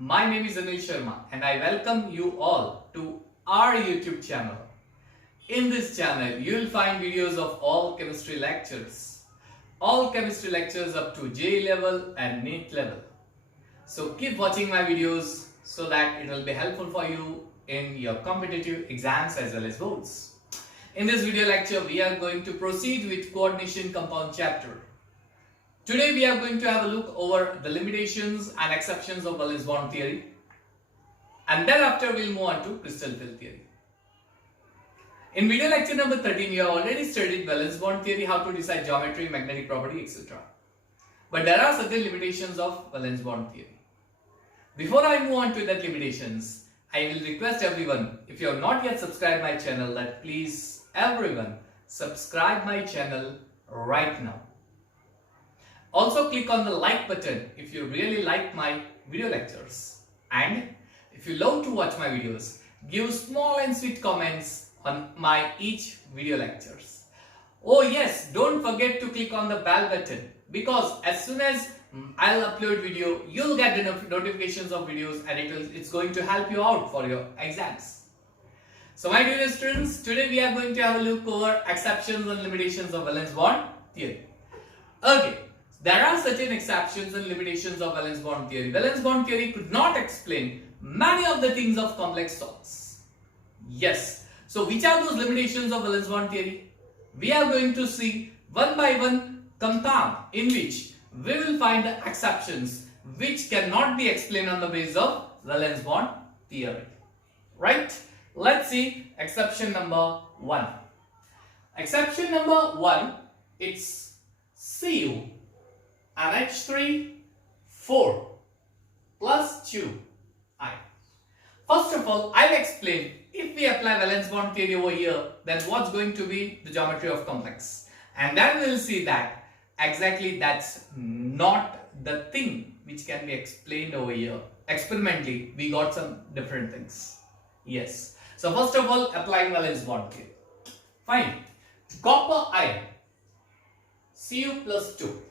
My name is Anil Sharma and I welcome you all to our YouTube channel. In this channel, you will find videos of all chemistry lectures. All chemistry lectures up to JEE level and NEET level. So keep watching my videos so that it will be helpful for you in your competitive exams as well as boards. In this video lecture, we are going to proceed with coordination compound chapter. Today we are going to have a look over the limitations and exceptions of valence bond theory, and thereafter we'll move on to crystal field theory. In video lecture number 13, we have already studied valence bond theory, how to decide geometry, magnetic property, etc. But there are certain limitations of valence bond theory. Before I move on to that limitations, I will request everyone, if you have not yet subscribed my channel, that please everyone subscribe my channel right now. Also click on the like button if you really like my video lectures, and if you love to watch my videos, give small and sweet comments on my each video lectures. Oh yes, don't forget to click on the bell button, because as soon as I'll upload video, you'll get the notifications of videos, and it's going to help you out for your exams. So my dear students, today we are going to have a look over exceptions and limitations of valence bond theory. Okay. There are certain exceptions and limitations of valence bond theory. Valence bond theory could not explain many of the things of complex salts. Yes. So which are those limitations of valence bond theory? We are going to see one by one compound in which we will find the exceptions which cannot be explained on the basis of valence bond theory. Right? Let's see exception number 1. Exception number 1, it's Cu and H3 4 plus 2 I. First of all, I'll explain if we apply valence bond theory over here, then what's going to be the geometry of complex, and then we'll see that exactly that's not the thing which can be explained over here. Experimentally, we got some different things. Yes. So first of all, applying valence bond theory. Fine. Copper ion Cu plus 2.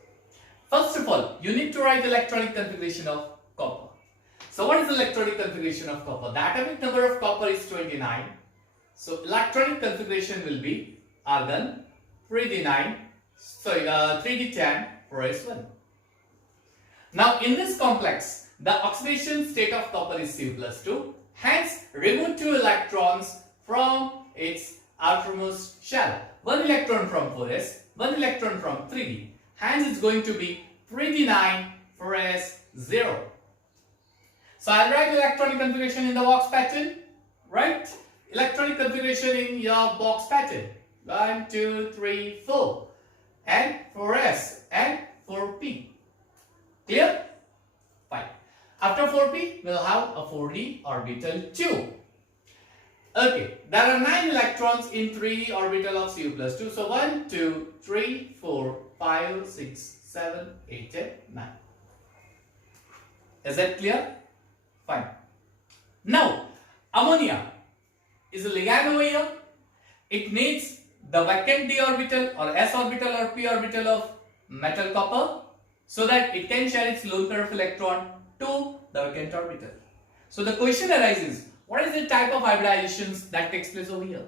First of all, you need to write electronic configuration of copper. So what is the electronic configuration of copper? The atomic number of copper is 29. So electronic configuration will be argon 3d10 4s1. Now in this complex, the oxidation state of copper is Cu plus 2. Hence, remove 2 electrons from its outermost shell. 1 electron from 4s, 1 electron from 3d. Hence, it's going to be 3d9 4s0. So I'll write electronic configuration in the box pattern, right? Electronic configuration in your box pattern. 1, 2, 3, 4, and 4s and 4p. Clear? Fine. After 4p, we'll have a 4d orbital 2. Okay, there are 9 electrons in 3d orbital of Cu plus 2. So 1, 2, 3, 4, 5, 6, 7, 8, and 9. Is that clear? Fine. Now, ammonia is a ligand over here. It needs the vacant d orbital or s orbital or p orbital of metal copper so that it can share its lone pair of electron to the vacant orbital. So the question arises, what is the type of hybridizations that takes place over here?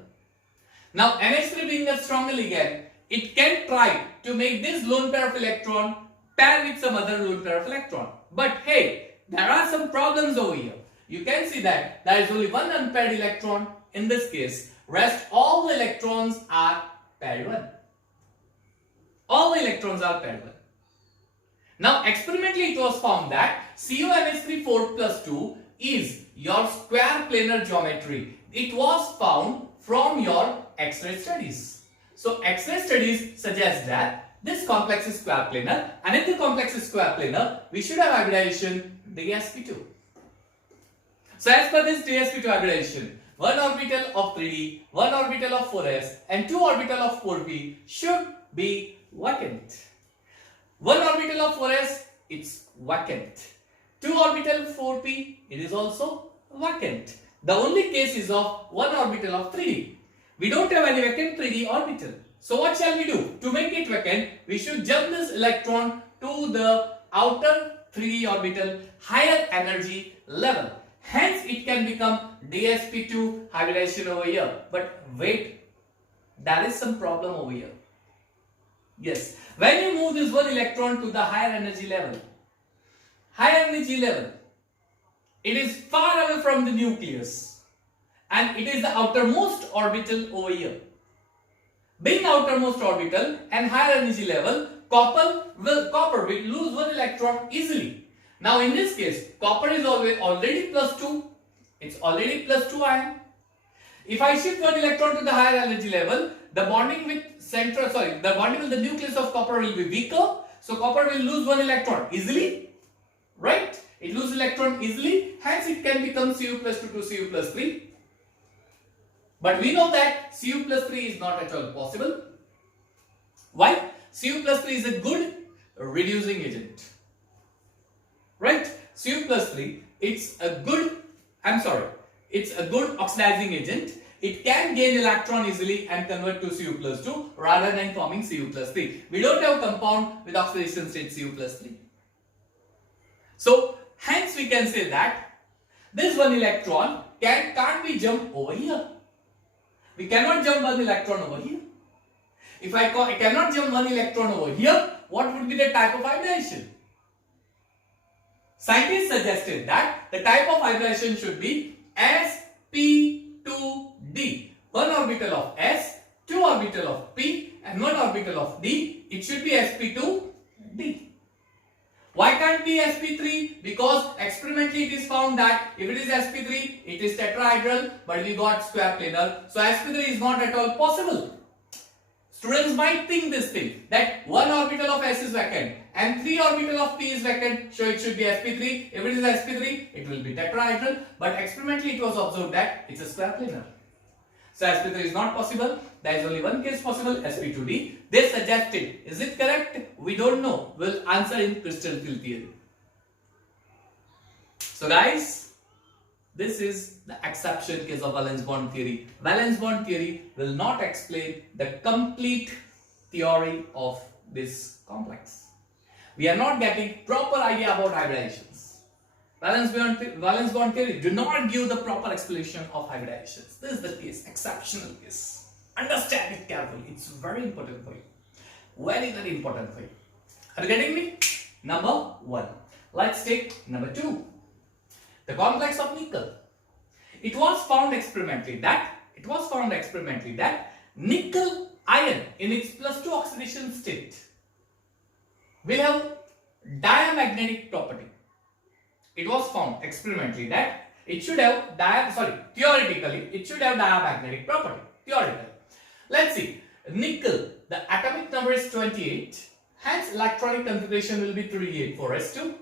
Now, NH3 being a stronger ligand, it can try to make this lone pair of electron pair with some other lone pair of electron. But hey, there are some problems over here. You can see that there is only one unpaired electron in this case. Rest all the electrons are paired 1. All the electrons are paired 1. Now, experimentally it was found that CuNH3 4 plus 2 is your square planar geometry. It was found from your X-ray studies. So X-ray studies suggest that this complex is square planar, and if the complex is square planar, we should have hybridization dsp2. So as per this dsp2 hybridization, 1 orbital of 3d, 1 orbital of 4s, and 2 orbital of 4p should be vacant. 1 orbital of 4s, it's vacant. 2 orbital of 4p, it is also vacant. The only case is of 1 orbital of 3d. We don't have any vacant 3d orbital. So what shall we do? To make it vacant, we should jump this electron to the outer 3 orbital higher energy level. Hence it can become dsp2 hybridization over here. But wait, there is some problem over here. Yes, when you move this one electron to the higher energy level, it is far away from the nucleus and it is the outermost orbital over here. Being outermost orbital and higher energy level, copper will lose one electron easily. Now in this case, copper is already plus 2. It's already plus 2 ion. If I shift one electron to the higher energy level, the bonding with the nucleus of copper will be weaker. So copper will lose one electron easily. Right? It loses electron easily. Hence it can become Cu plus 2 to Cu plus 3. But we know that Cu plus 3 is not at all possible. Why? Cu plus 3 is a good reducing agent. Right? Cu plus 3, it's a good oxidizing agent. It can gain electron easily and convert to Cu plus 2 rather than forming Cu plus 3. We don't have compound with oxidation state Cu plus 3. So, hence we can say that this one electron can't be jumped over here. We cannot jump one electron over here. If I cannot jump one electron over here, what would be the type of hybridization? Scientists suggested that the type of hybridization should be sp2d. One orbital of s, two orbital of p, and one orbital of d. It should be sp2d. Why can't be sp3? Because experimentally it is found that if it is sp3, it is tetrahedral, but we got square planar. So sp3 is not at all possible. Students might think this thing, that one orbital of s is vacant and 3 orbital of p is vacant, so it should be sp3. If it is sp3, it will be tetrahedral, but experimentally it was observed that it's a square planar. So sp3 is not possible. There is only one case possible, sp2d. They suggested. Is it correct? We don't know. We'll answer in crystal field theory. So guys, this is the exception case of valence bond theory. Valence bond theory will not explain the complete theory of this complex. We are not getting proper idea about hybridizations. Valence bond theory do not give the proper explanation of hybridizations. This is the case, exceptional case. Understand it carefully. It's very important for you. Very, very important for you. Are you getting me? Number 1. Let's take number 2. The complex of nickel. It was found experimentally that nickel ion in its plus 2 oxidation state will have diamagnetic property. It was found experimentally that it should have theoretically it should have diamagnetic property. Theoretically. Let's see. Nickel, the atomic number is 28. Hence electronic configuration will be 3d8,4s2.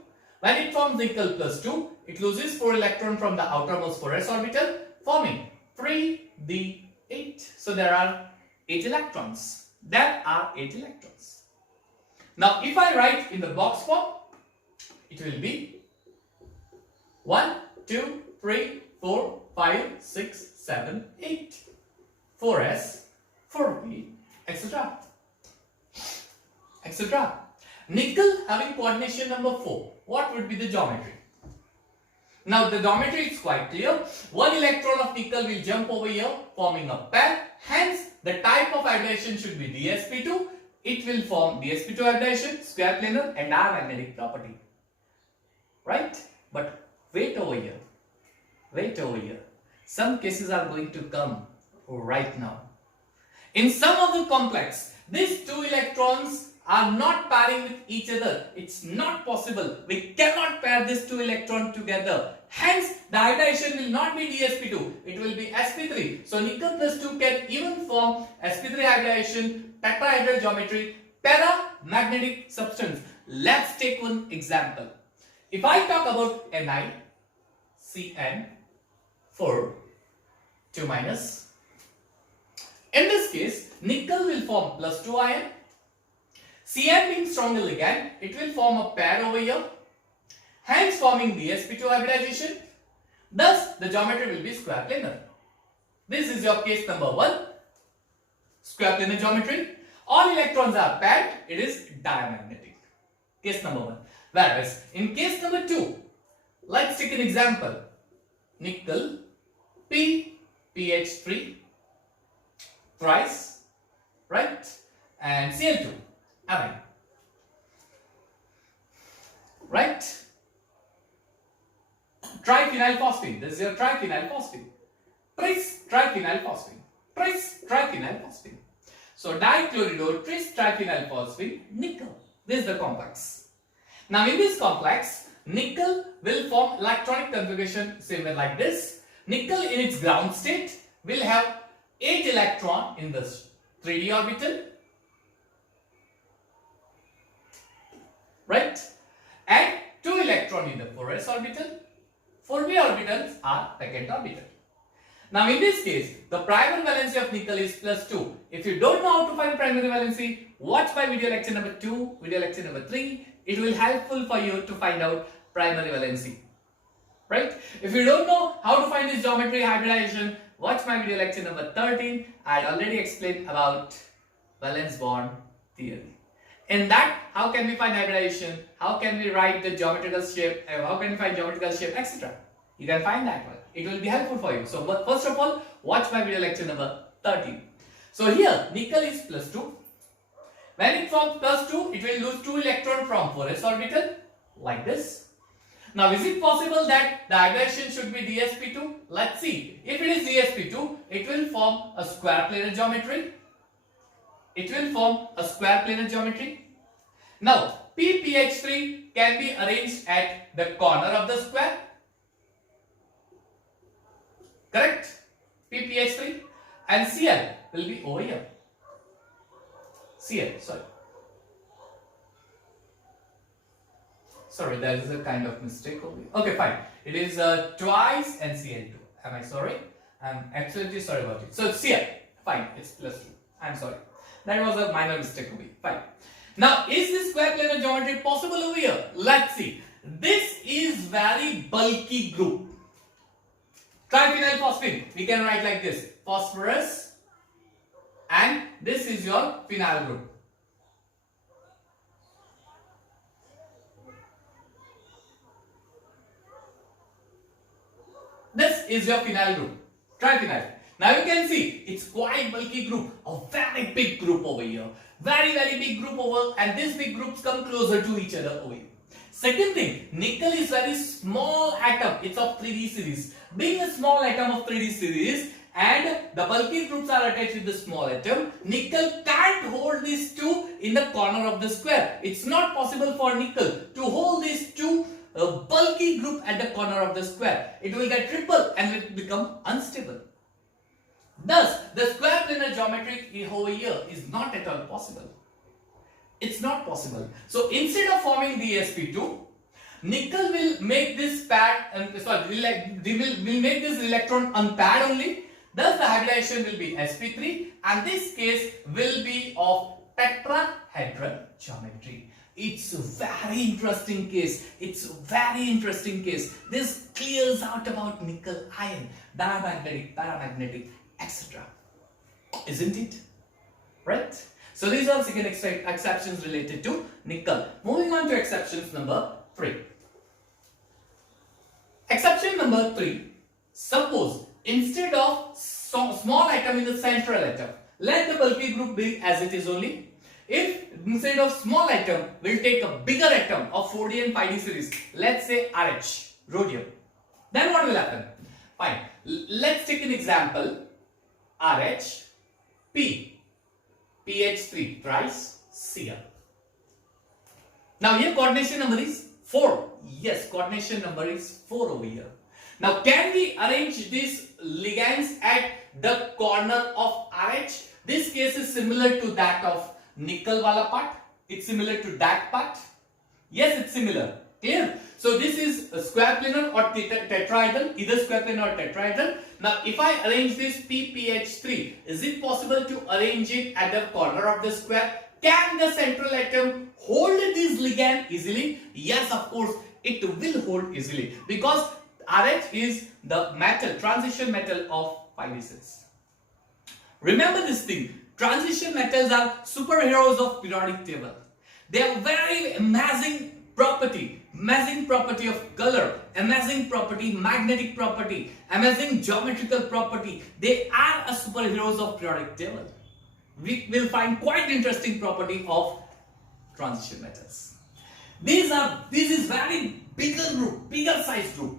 When it forms nickel plus 2, it loses 4 electron from the outermost 4s orbital, forming 3d8. So there are 8 electrons. Now if I write in the box form, it will be 1, 2, 3, 4, 5, 6, 7, 8. 4s, 4p, etc. Nickel having coordination number 4. What would be the geometry? Now the geometry is quite clear. One electron of nickel will jump over here, forming a pair. Hence, the type of hybridization should be dsp2. It will form dsp2 hybridization, square planar, and diamagnetic property. Right? But wait over here. Some cases are going to come right now. In some of the complex, these 2 electrons are not pairing with each other. It's not possible. We cannot pair these 2 electrons together. Hence, the hybridization will not be dsp2. It will be sp3. So, nickel plus 2 can even form sp3 hybridization, tetrahedral geometry, paramagnetic substance. Let's take one example. If I talk about NiCN4 2 minus. In this case, nickel will form plus 2 ion. Cn being stronger ligand, it will form a pair over here. Hence forming dsp2 hybridization. Thus, the geometry will be square planar. This is your case number 1. Square planar geometry. All electrons are paired. It is diamagnetic. Case number 1. Whereas in case number 2, let's take an example. Nickel PPH3 thrice, right? And Cl2 amine, right? Triphenylphosphine. This is your triphenylphosphine. Tris triphenylphosphine. Tris triphenylphosphine. So dichloridor tris triphenylphosphine nickel. This is the complex. Now in this complex, nickel will form electronic configuration similar like this. Nickel in its ground state will have 8 electron in this 3d orbital, right? And 2 electron in the 4s orbital. 4b orbitals are vacant orbital. Now in this case, the primary valency of nickel is +2. If you don't know how to find primary valency, watch my video lecture number 2, video lecture number 3. It will helpful for you to find out primary valency, right? If you don't know how to find this geometry hybridization, watch my video lecture number 13. I already explained about valence bond theory. In that, how can we find hybridization? How can we write the geometrical shape? How can we find geometrical shape, etc.? You can find that one. It will be helpful for you. So, but first of all, watch my video lecture number 13. So here, nickel is +2. When it forms +2, it will lose 2 electrons from 4s orbital, like this. Now, is it possible that the hybridization should be dsp2? Let's see. If it is dsp2, it will form a square planar geometry. It will form a square planar geometry. Now, PPH3 can be arranged at the corner of the square. Correct? PPH3. And Cl will be over here. Cl, sorry, there is a kind of mistake over here. Okay, fine. It is twice and Cl2. Am I sorry? I'm absolutely sorry about it. So Cl, fine, it's +2. I'm sorry. That was a minor mistake over here. Fine. Now, is this square planar geometry possible over here? Let's see. This is very bulky group. Triphenylphosphine, we can write like this. Phosphorus, and this is your phenyl group. This is your phenyl group, triphenyl. Now you can see it's quite bulky group, a very big group over here. Very big group over, and these big groups come closer to each other over here. Second thing, nickel is very small atom, it's of 3D series. Being a small atom of 3D series and the bulky groups are attached with the small atom, nickel can't hold these two in the corner of the square. It's not possible for nickel to hold these two bulky group at the corner of the square. It will get triple and it will become unstable. Thus, the square planar geometry over here is not at all possible. It's not possible. So instead of forming the sp2, nickel will make this pad will make this electron unpaired only. Thus the hybridization will be sp3 and this case will be of tetrahedral geometry. It's a very interesting case. It's a very interesting case. This clears out about nickel ion, diamagnetic, paramagnetic, etc. Isn't it? Right? So these are second exceptions related to nickel. Moving on to exceptions number 3. Exception number 3. Suppose instead of small atom in the central atom, let the bulky group be as it is only. If instead of small atom, we'll take a bigger atom of 4D and 5D series, let's say RH, rhodium. Then what will happen? Fine. Let's take an example. RH, P, PH3 thrice, Cl. Now here coordination number is 4. Yes, coordination number is 4 over here. Now can we arrange these ligands at the corner of RH? This case is similar to that of nickel wala part. It's similar to that part. Yes, it's similar. Clear? So this is a square planar or tetrahedral, either square planar or tetrahedral. Now if I arrange this PPH3, is it possible to arrange it at the corner of the square? Can the central atom hold this ligand easily? Yes, of course, it will hold easily because RH is the metal, transition metal of 5d6. Remember this thing, transition metals are superheroes of periodic table. They are very amazing property, amazing property of color, amazing property, magnetic property, amazing geometrical property. They are a superheroes of periodic table. We will find quite interesting property of transition metals. This is very bigger group, bigger size group.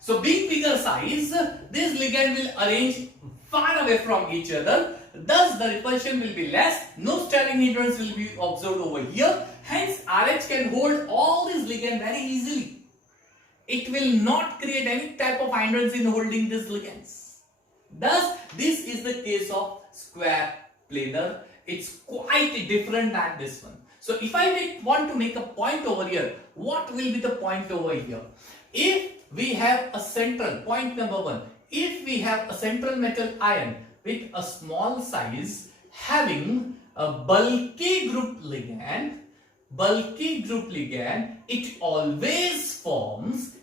So being bigger size, this ligand will arrange far away from each other. Thus the repulsion will be less. No stirring hindrance will be observed over here. Hence RH can hold all these ligand very easily. It will not create any type of hindrance in holding these ligands. Thus this is the case of square planar. It's quite different than this one. So if I want to make a point over here, what will be the point over here? If we have a central, point number 1, if we have a central metal ion with a small size having a bulky group ligand, it always forms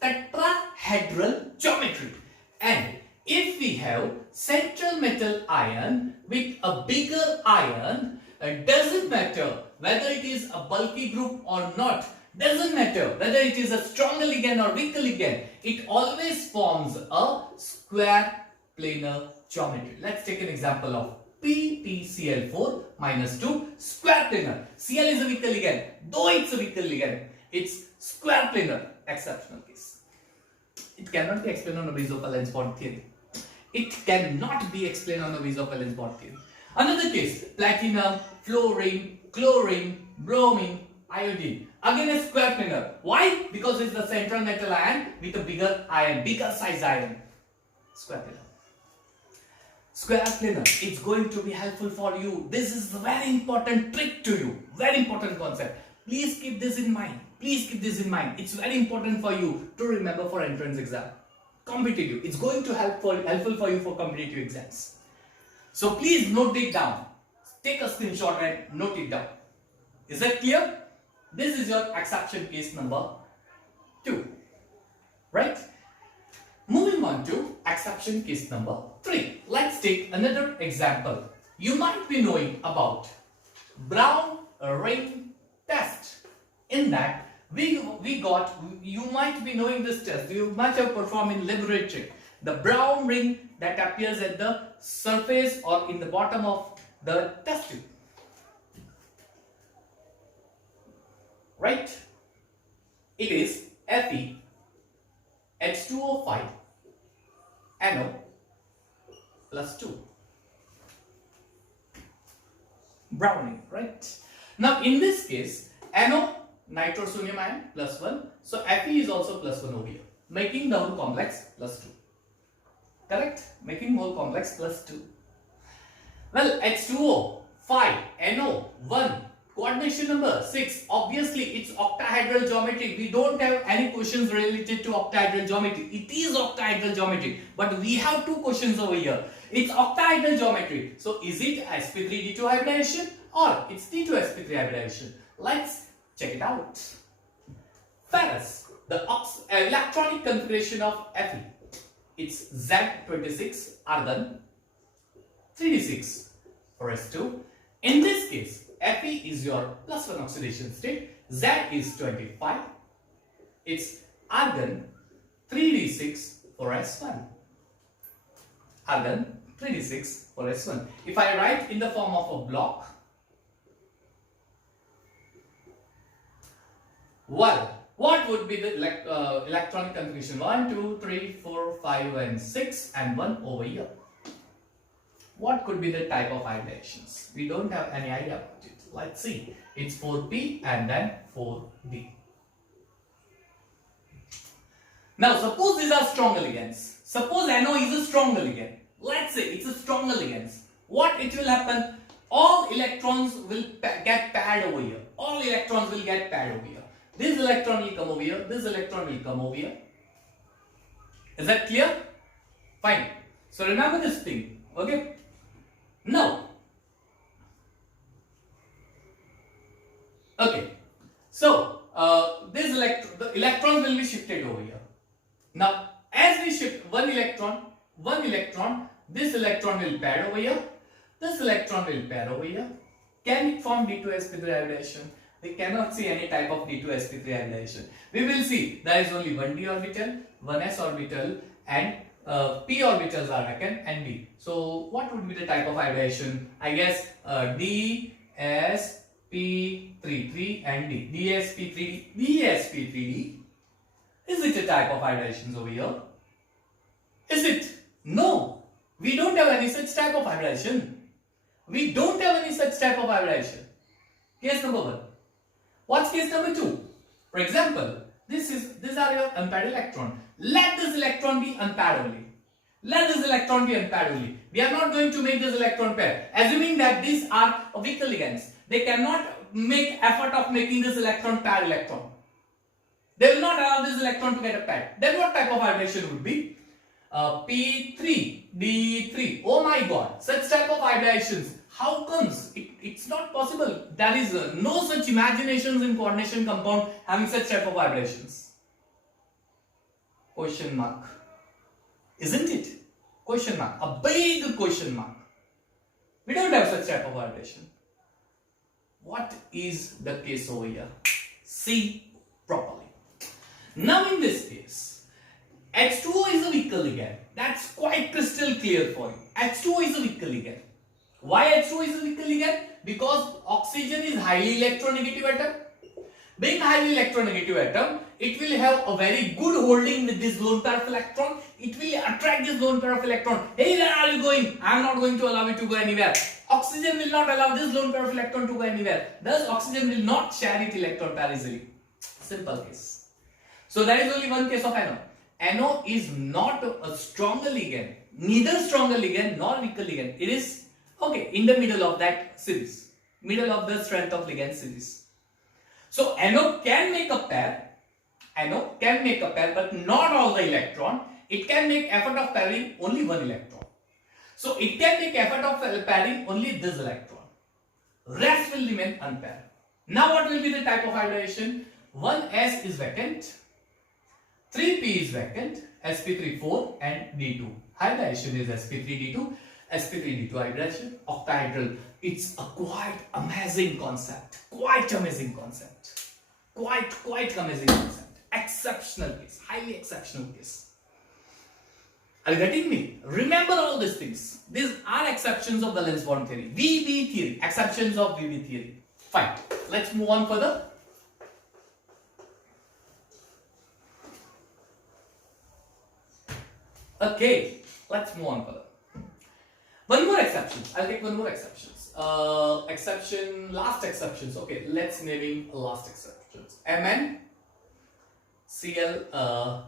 tetrahedral geometry. And if we have central metal ion with a bigger ion, it doesn't matter whether it is a bulky group or not, doesn't matter whether it is a stronger ligand or weaker ligand, it always forms a square planar geometry. Let's take an example of PTCl4 minus 2 square planar. Cl is a weaker ligand. Though it's a weaker ligand, it's square planar. Exceptional case. It cannot be explained on the basis of valence bond theory. It cannot be explained on the basis of valence bond theory. Another case, platinum, fluorine, chlorine, bromine, iodine. Again a square planar. Why? Because it's the central metal ion with a bigger ion, bigger size ion. Square planar. Square planar. It's going to be helpful for you. This is a very important trick to you. Very important concept. Please keep this in mind. Please keep this in mind. It's very important for you to remember for entrance exam. Competitive. It's going to helpful for you for competitive exams. So please note it down. Take a screenshot and note it down. Is that clear? This is your exception case number 2. Right? Moving on to exception case number 3. Let's take another example. You might be knowing about Brown ring test. In that you might be knowing this test. You might have performed in laboratory. The brown ring that appears at the surface or in the bottom of the test tube. Right? It is Fe H2O5 NO plus 2. Browning, right? Now in this case, NO nitrosonium ion plus 1. So Fe is also plus 1 over here, making the whole complex plus 2. Correct? Making whole complex plus 2. Well, H2O, 5, NO, 1. Coordination number 6. Obviously, it's octahedral geometry. We don't have any questions related to octahedral geometry. It is octahedral geometry. But we have 2 questions over here. It's octahedral geometry. So, is it sp3d2 hybridization or it's d2sp3 hybridization? Let's check it out. Ferrous, the electronic configuration of Fe. It's Z26 argon 3d6 for S2. In this case, Fe is your plus 1 oxidation state, Z is 25. It's argon 3d6 for S1. Argon 3d6 for S1. If I write in the form of a block, well, what would be the electronic configuration? 1, 2, 3, 4, 5 and 6 and 1 over here. What could be the type of hybridations? We don't have any idea about it. Let's see. It's 4p and then 4d. Now suppose these are stronger ligands. Suppose NO is a stronger ligand. Let's say it's a stronger ligand. What it will happen? All electrons will get paired over here. All electrons will get paired over here. This electron will come over here. This electron will come over here. Is that clear? Fine. So remember this thing. Okay. Now, okay, so the electrons will be shifted over here. Now, as we shift one electron, this electron will pair over here, this electron will pair over here. Can it form D2sp3 hybridization? We cannot see any type of D2sp3 hybridization. We will see there is only one d orbital, one s orbital, and p orbitals are vacant and d. So what would be the type of hybridization? I guess dsp33 and d. dsp3d. Is it a type of hybridizations over here? Is it? No. We don't have any such type of hybridization. We don't have any such type of hybridization. Case number 1. What's case number 2? For example, these are your unpaired electron. Let this electron be unpaired only. Let this electron be unpaired only. We are not going to make this electron pair. Assuming that these are weaker ligands, they cannot make effort of making this electron paired electron. They will not allow this electron to get a pair. Then what type of hybridization would be? P3D3. Oh my god, such type of hybridizations. How comes? It's not possible. There is no such imaginations in coordination compound having such type of hybridizations. Question mark. Isn't it? Question mark. A big question mark. We don't have such type of hybridization. What is the case over here? See properly. Now in this case, H2O is a weaker ligand. That's quite crystal clear for you. H2O is a weaker ligand. Why H2O is a weaker ligand? Because oxygen is highly electronegative atom. Being highly electronegative atom, it will have a very good holding with this lone pair of electron. It will attract this lone pair of electron. Hey, where are you going? I am not going to allow it to go anywhere. Oxygen will not allow this lone pair of electron to go anywhere. Thus, oxygen will not share its electron pair easily. Simple case. So there is only one case of NO. NO is not a stronger ligand, neither stronger ligand nor weaker ligand. It is okay in the middle of that series, middle of the strength of ligand series. So NO can make a pair. NO can make a pair, but not all the electron. It can make effort of pairing only one electron. So it can make effort of pairing only this electron. Rest will remain unpaired. Now what will be the type of hybridization? 1s is vacant. 3p is vacant, sp3 4 and d2. Hybridization is sp3d2, sp3d2 hybridization, octahedral. It's a quite amazing concept. Quite amazing concept. Quite amazing concept. Exceptional case. Highly exceptional case. Are you getting me? Remember all these things. These are exceptions of valence bond theory. VB theory. Exceptions of VB theory. Fine. Let's move on further. Okay, let's move on further. One more exception. I'll take one more exceptions. Last exceptions. Okay, let's naming last exceptions. Mn Cl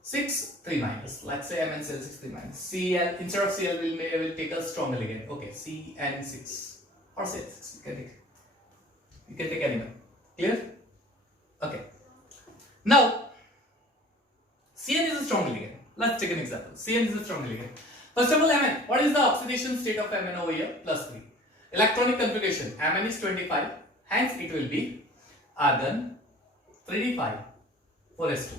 6 3 minus. Let's say Mn Cl 6 3 minus. Cl instead of Cl will take a stronger ligand. Okay, Cn6 or Cl6. You can take anyone. Clear? Okay. Now Cn is a strong ligand. Let's take an example. Cn is a strong ligand. First of all, Mn. What is the oxidation state of Mn over here? +3. Electronic configuration. Mn is 25. Hence, it will be argon 3d5 4s2.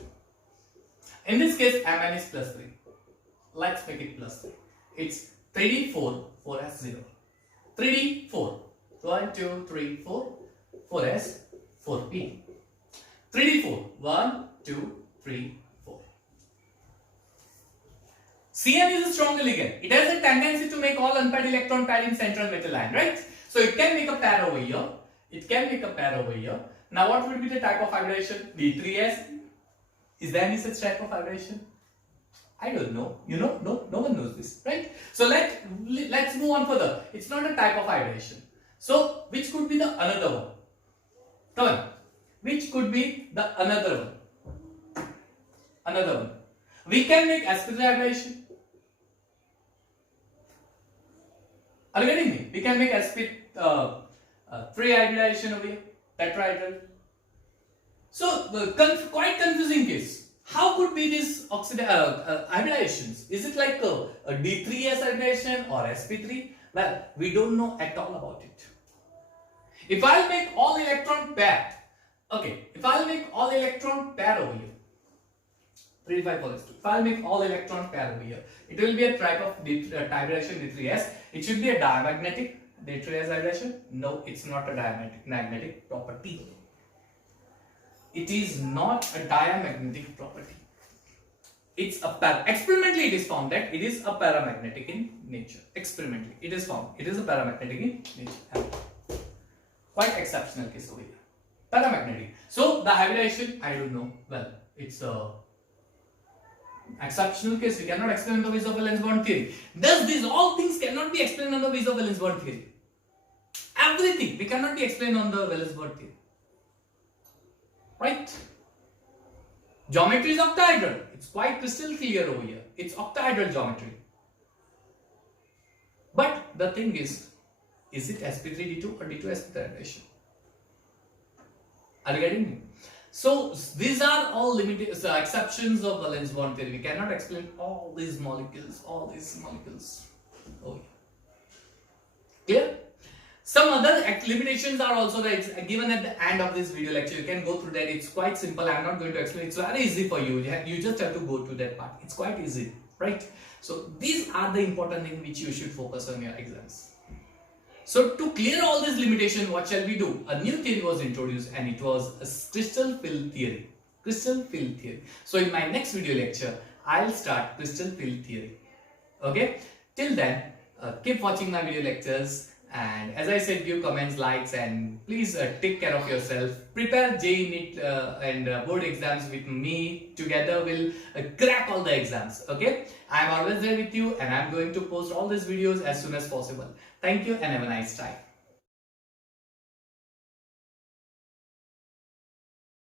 In this case, Mn is +3. Let's make it +3. It's 3d4 4s0. 3d4. 1, 2, 3, 4. 4s 4p. 3d4. 1, 2, 3, Cn is a stronger ligand. It has a tendency to make all unpaired electron pair in central metal ion, right? So it can make a pair over here. It can make a pair over here. Now what would be the type of hybridization? D3s. Is there any such type of hybridization? I don't know. You know, no one knows this, right? So let's move on further. It's not a type of hybridization. So which could be the another one? Come on. Which could be the another one? Another one. We can make sp3 hybridization. Are you getting me? We can make sp3 hybridization over here. Tetrahedral. So quite confusing case. How could be this hybridizations? Is it like a D3s hybridization or sp3? Well, we don't know at all about it. If I'll make all electron pair, okay, if I'll make all electron pair over here, 3d5 4s2. If I'll make all electron pair over here, it will be a type of hybridization D3s. It should be a diamagnetic They treat as hybridization? No, it's not a diamagnetic property. It is not a diamagnetic property. It's a experimentally it is found that it is a paramagnetic in nature. Experimentally it is found it is a paramagnetic in nature. Quite exceptional case over here. Paramagnetic. So the hybridization, I don't know. Well, it's a exceptional case. We cannot explain on the basis of valence bond theory. Thus, these all things cannot be explained on the basis of valence bond theory. Everything we cannot be explained on the valence bond theory. Right? Geometry is octahedral. It's quite crystal clear over here. It's octahedral geometry. But the thing is it sp3d2 or d2sp3 hybridization? Are you getting me? So these are all limited exceptions of valence bond theory. We cannot explain all these molecules. Oh, yeah. Clear? Some other limitations are also there. Given at the end of this video lecture. You can go through that. It's quite simple. I'm not going to explain. It's very easy for you. You just have to go to that part. It's quite easy, right? So these are the important things which you should focus on your exams. So to clear all these limitations, what shall we do? A new theory was introduced and it was a crystal field theory. Crystal field theory. So in my next video lecture, I'll start crystal field theory. Okay? Till then, keep watching my video lectures. And as I said, give comments, likes, and please take care of yourself. Prepare JEE NEET and board exams with me. Together we'll crack all the exams. Okay? I'm always there with you and I'm going to post all these videos as soon as possible. Thank you and have a nice time.